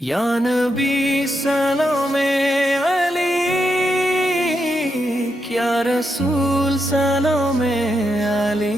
یا نبی سلام علی، یا رسول سلام علی۔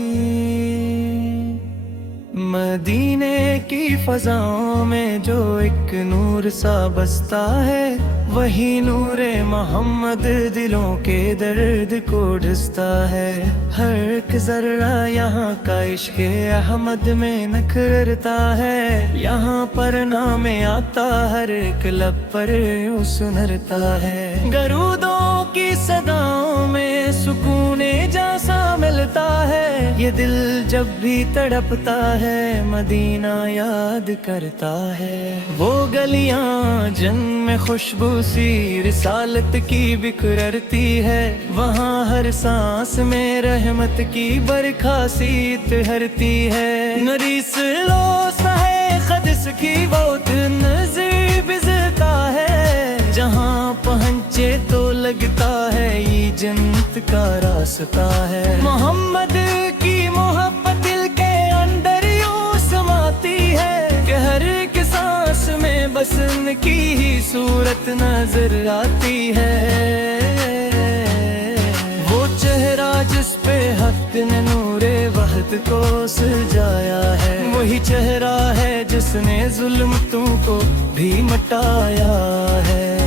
مدینے کی فضاؤں میں جو ایک نور سا بستا ہے، وہی نور محمد دلوں کے درد کو ڈھستا ہے۔ ہر ایک ذرہ یہاں کا عشق احمد میں نکھرتا ہے، یہاں پر نام آتا ہر ایک لب پر یوں سنرتا ہے۔ درودوں کی صداؤں میں سکون جیسا ملتا ہے، یہ دل جب بھی تڑپتا ہے مدینہ یاد کرتا ہے۔ وہ گلیاں جن میں خوشبو سی رسالت کی بکھرتی ہے، وہاں ہر سانس میں رحمت کی برکھا سی تہرتی ہے۔ نریس لو سہے خدس کی بہت نظر بزتا ہے، جہاں پہنچے تو لگتا ہے یہ جنت کا راستہ ہے۔ محمد کی محبت دل کے اندر یوں سماتی ہے کہ ہر ایک سانس میں بس ان کی ہی صورت نظر آتی ہے۔ وہ چہرہ جس پہ حق نے نور وحد کو سجایا ہے، وہی چہرہ ہے جس نے ظلمتوں کو بھی مٹایا ہے۔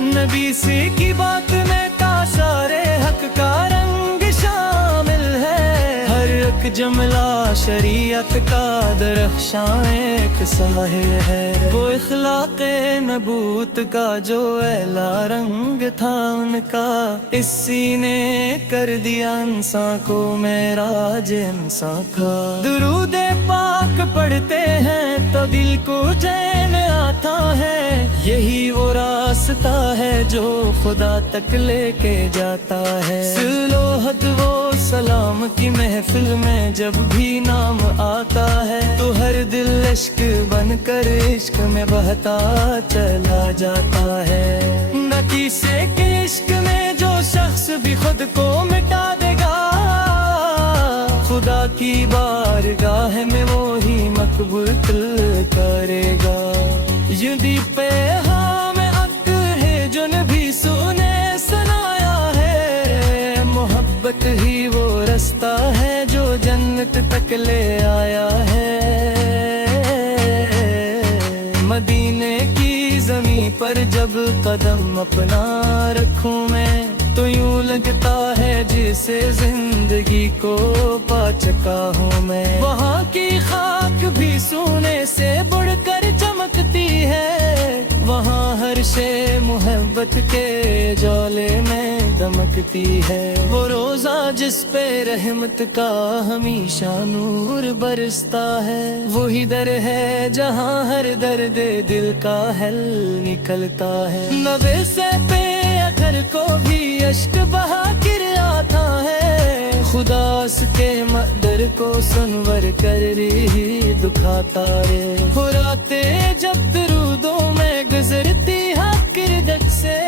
نبی سے کی بات میں سارے حق کا رنگ شامل ہے، ہر ایک جملہ شریعت کا درخشاں ایک ساحل ہے۔ وہ اخلاق نبوت کا جو اعلیٰ رنگ تھا ان کا، اسی نے کر دیا انسان کو معراج انسان کا۔ درود پاک پڑھتے ہیں تو دل کو چین آتا ہے، یہی وہ راستہ ہے جو خدا تک لے کے جاتا ہے۔ سلوحد وہ سلام کی محفل میں جب بھی نام آتا ہے، تو ہر دل عشق بن کر عشق میں بہتا چلا جاتا ہے۔ نبی سے کے عشق میں جو شخص بھی خود کو مٹا دے گا، خدا کی بارگاہ میں وہی مقبول کرے گا۔ یدی پہ ہمیں حق ہے جو نبی سنے سنایا ہے، محبت ہی وہ رستہ ہے جو جنت تک لے آیا ہے۔ مدینے کی زمین پر جب قدم اپنا رکھوں میں، تو یوں لگتا ہے جسے زندگی کو پا چکا ہوں میں۔ وہاں کی خاک بھی سونے سے بڑھ کر چمکتی ہے، وہاں ہر شے محبت کے جولے میں دمکتی ہے۔ وہ روزہ جس پہ رحمت کا ہمیشہ نور برستا ہے، وہی در ہے جہاں ہر درد دل کا حل نکلتا ہے۔ نبی سے پہ اگر کو بھی اشک بہا کر آتا ہے، خدا اس کے مقدر کو سنور کر ہی دکھاتا ہے۔ راتے جب درودوں میں گزرتی ہے کردک سے،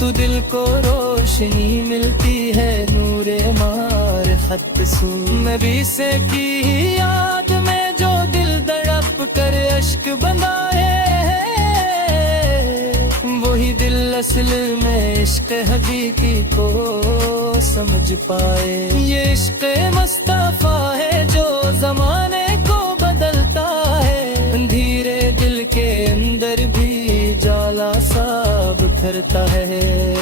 تو دل کو روشنی ملتی ہے نور معرفت سے۔ نبی سے کی یاد میں جو دل دڑپ کر اشک بندائے، وہی دل اصل میں عشق حقیقی کو سمجھ پائے۔ یہ عشق مصطفیٰ ہے جو زمانے کو بدلتا ہے، دھیرے دل کے اندر بھی جالا سا بکھرتا ہے۔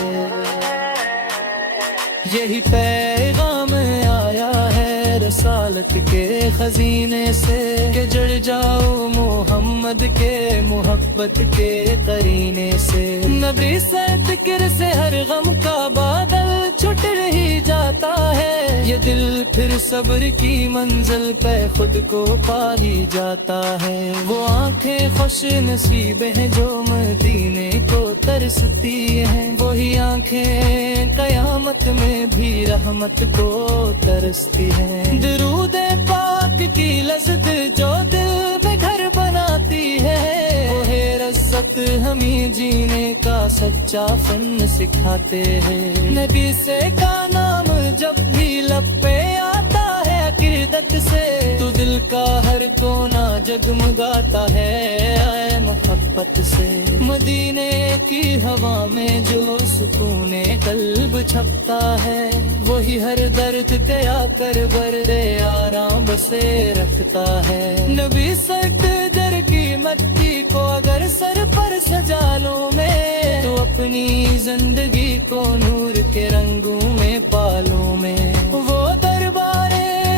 یہی پیغام آیا ہے رسالت کے خزینے سے کہ جڑ جاؤ محمد کے محبت کے قرینے سے۔ نبی سے ذکر سے ہر غم کا بادل چھٹ ہی جاتا ہے، یہ دل پھر صبر کی منزل پہ خود کو پا ہی جاتا ہے۔ وہ آنکھیں خوش نصیب ہیں جو مدینے کو ترستی ہیں، وہی آنکھیں قیامت میں بھی رحمت کو ترستی ہیں۔ درود پاک کی لذت جو دل میں گھر بناتی ہے، وہ ہے رزق ہمیں جینے کا سچا فن سکھاتے ہیں۔ نبی سے کا نام جب بھی لب پہ آتا ہے، کردر رسالت سے تو دل کا ہر کونا جگمگاتا ہے اے محبت سے مدینے کی ہوا میں جو سکون قلب چھپتا ہے وہی ہر درد کیا کر برے آرام بسے رکھتا ہے نبی سخت در کی مٹی کو اگر سر پر سجا لوں میں تو اپنی زندگی کو نور کے رنگوں میں پالوں میں وہ دربار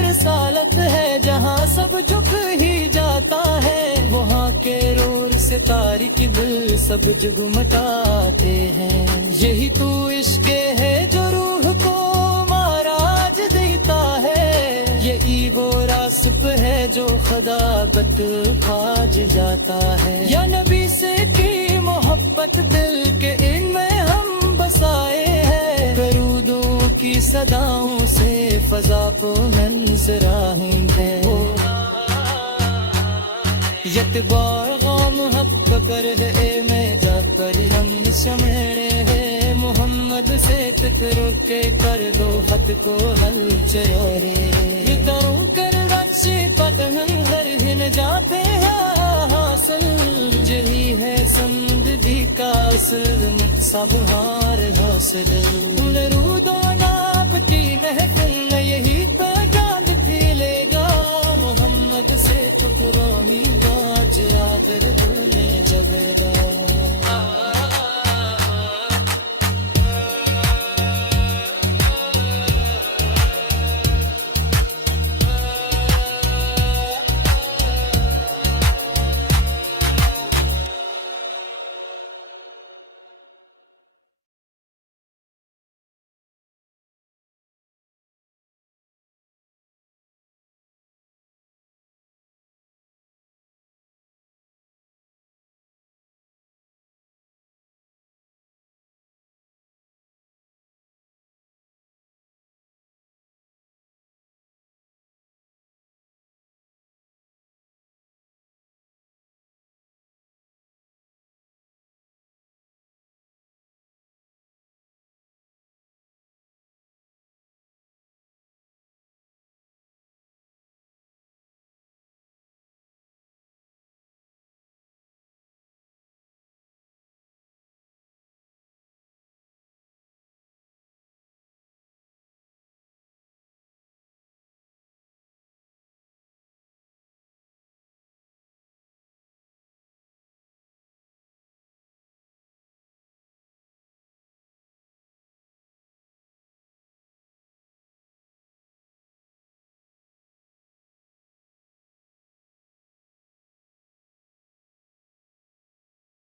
رسالت ہے جہاں سب جھک ہی جاتا ہے وہاں کے رور سے تاریک دل سب جگمگاتے ہیں یہی تو عشق ہے جو روح کو معراج دیتا ہے یہی وہ راسپ ہے جو خدابت کھاج جاتا ہے یا نبی سے کی محبت دل کے ان میں ہم بسائے ہیں درودوں کی صداؤں سے فضا کو منظراہم ہے یتبار غام حق کر ہے میں جا کر ہم شمرے ہیں محمد سے فکر کے کر دو حد کو حل چرے کروں کر رقص پتہن در ہن جاتے ہیں حاصل یہی ہے زندگی کا اصل سب ہار حاصل درود و ناب کی محفل یہی پیغام کھیلے گا محمد سے ٹکرامی باج آگر